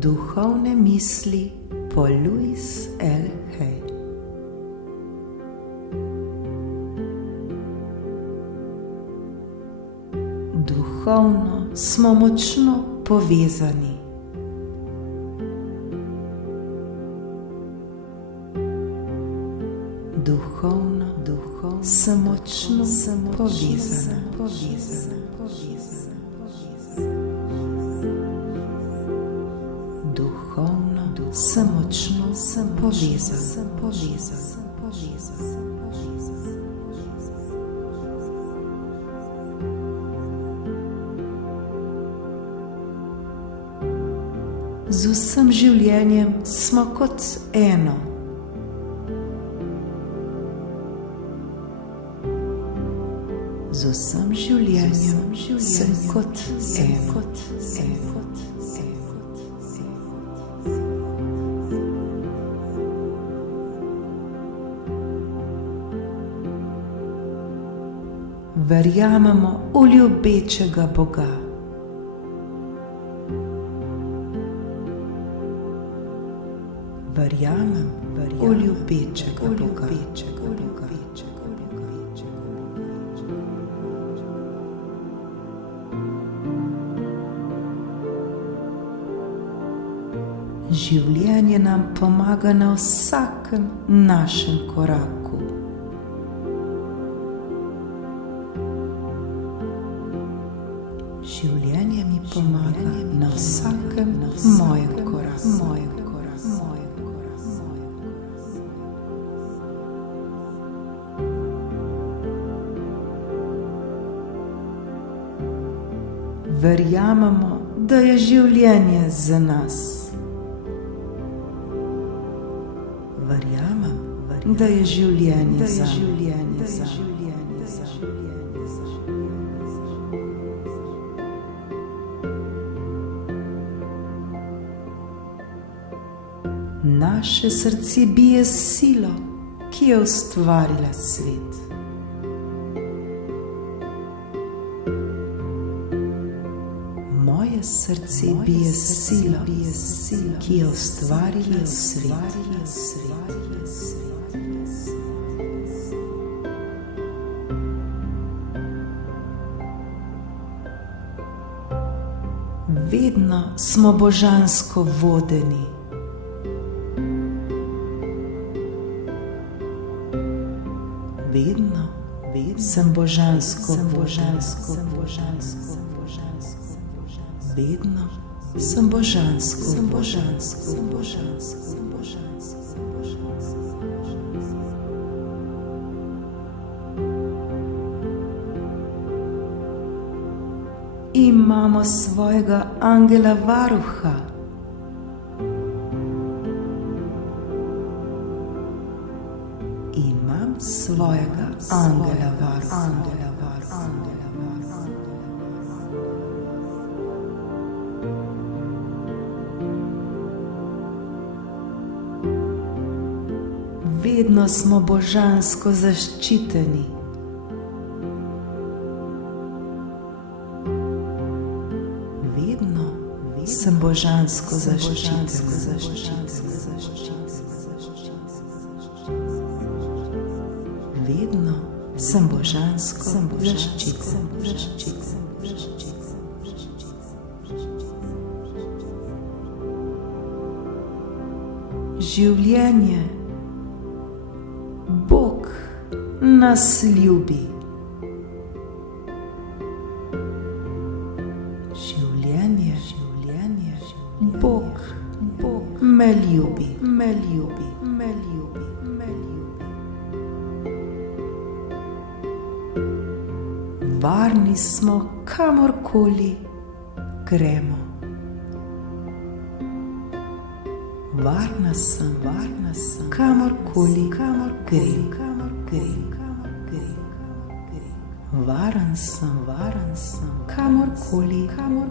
Duhovne misli po Louise L. Hay. Duhovno smo močno povezani. Duhovno sem močno povezana. Duhovno sem močno povezan. Z vsem življenjem smo kot eno. Z vsem življenjem sem kot eno. Verjamemo v ljubečega Boga. Verjamem v ljubečega Boga. Življenje nam pomaga na vsakem našem koraku. Življenje mi pomaga na vsakem mojem koraku. Verjamemo, da je življenje za nas. Verjamem, da je življenje za nas. Naše srce bije s silo, ki je ustvarila svet. Moje srce bije s silo, ki je ustvarila svet. Vedno smo božansko vodeni. Vedno sem božansko vodena. Vedno sem božansko. Imamo svojega angela varuha. Imam svojega angela varuha. Vedno smo božansko zaščiteni. Vedno sem božansko zaščiten. Vedno sem božansko zaščiten. Življenje, Bog nas ljubi. Življenje, Bog me ljubi. Varni smo, kamorkoli gremo. Varna sem, kamorkoli grem. Varen sem, kamorkoli grem.